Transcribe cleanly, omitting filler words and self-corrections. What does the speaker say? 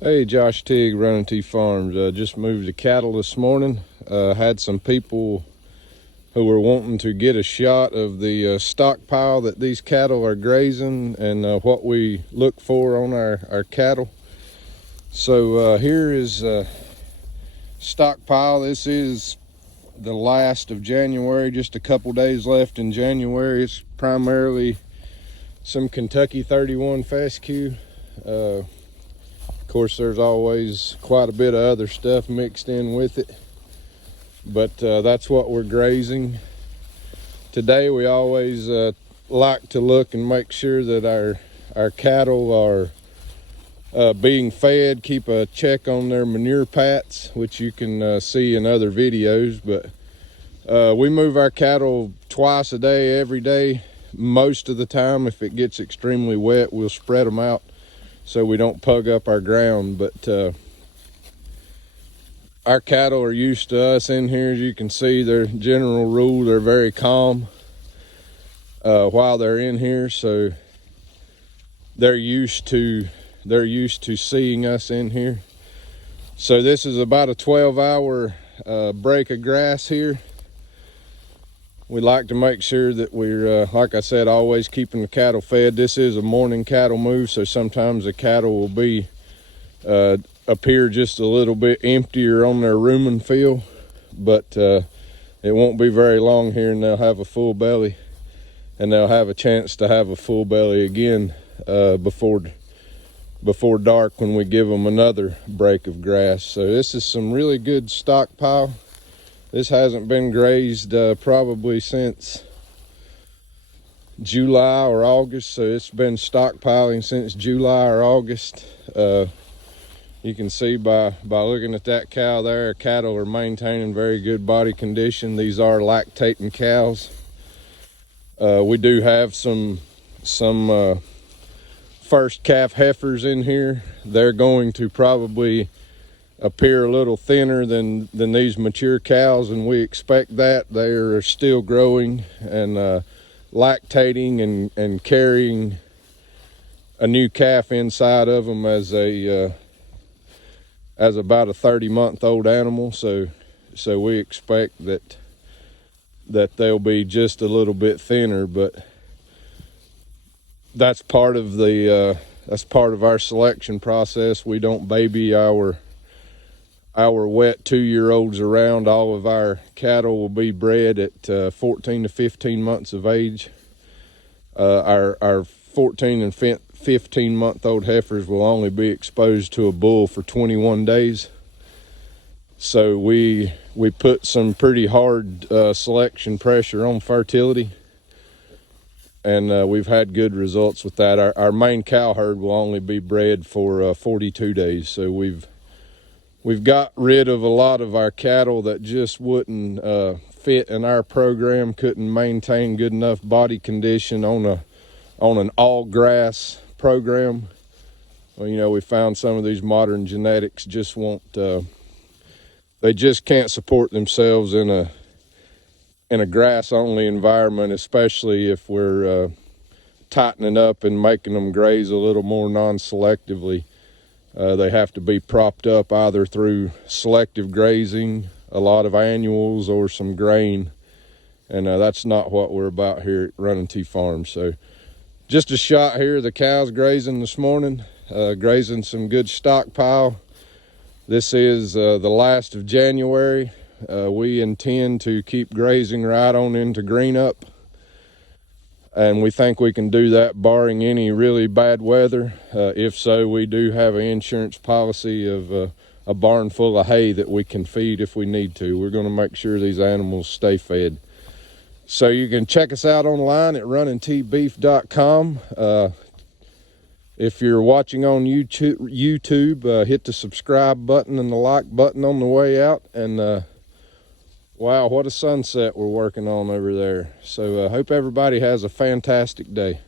Hey, Josh Tigg, Running T Farms. Just moved the cattle this morning. Had some people who were wanting to get a shot of the stockpile that these cattle are grazing and what we look for on our cattle. So here is stockpile. This is the last of January, just a couple days left in January. It's primarily some Kentucky 31 fescue. Of course, there's always quite a bit of other stuff mixed in with it, but that's what we're grazing. Today we always like to look and make sure that our cattle are being fed, keep a check on their manure pats, which you can see in other videos. But we move our cattle twice a day, every day. Most of the time, if it gets extremely wet, we'll spread them out so we don't pug up our ground. But our cattle are used to us in here. As you can see, their general rule, they're very calm while they're in here, so they're used to seeing us in here. So this is about a 12-hour break of grass here. We like to make sure that we're, like I said, always keeping the cattle fed. This is a morning cattle move, so sometimes the cattle will be appear just a little bit emptier on their rumen field, but it won't be very long here and they'll have a full belly, and they'll have a chance to have a full belly again before dark when we give them another break of grass. So this is some really good stockpile. This hasn't been grazed probably since July or August, so it's been stockpiling since July or August. You can see by looking at that cow there, cattle are maintaining very good body condition. These are lactating cows. We do have some first calf heifers in here. They're going to probably appear a little thinner than these mature cows, and we expect that. They are still growing and lactating and carrying a new calf inside of them as about a 30-month-old animal. So we expect that they'll be just a little bit thinner, but that's part of our selection process. We don't baby our wet 2-year-olds around. All of our cattle will be bred at 14 to 15 months of age. Our 14 and 15-month-old heifers will only be exposed to a bull for 21 days. So we put some pretty hard selection pressure on fertility, and we've had good results with that. Our main cow herd will only be bred for 42 days. So we've got rid of a lot of our cattle that just wouldn't fit in our program, couldn't maintain good enough body condition on an all grass program. Well, we found some of these modern genetics just won't, they just can't support themselves in a grass only environment, especially if we're tightening up and making them graze a little more non-selectively. They have to be propped up either through selective grazing, a lot of annuals, or some grain. And that's not what we're about here at Running T Farms. So just a shot here of the cows grazing this morning, grazing some good stockpile. This is the last of January. We intend to keep grazing right on into green up, and we think we can do that barring any really bad weather. If so, we do have an insurance policy of a barn full of hay that we can feed if we need to. We're going to make sure these animals stay fed. So you can check us out online at runningtbeef.com. If you're watching on YouTube, hit the subscribe button and the like button on the way out. And wow, what a sunset we're working on over there. So I hope everybody has a fantastic day.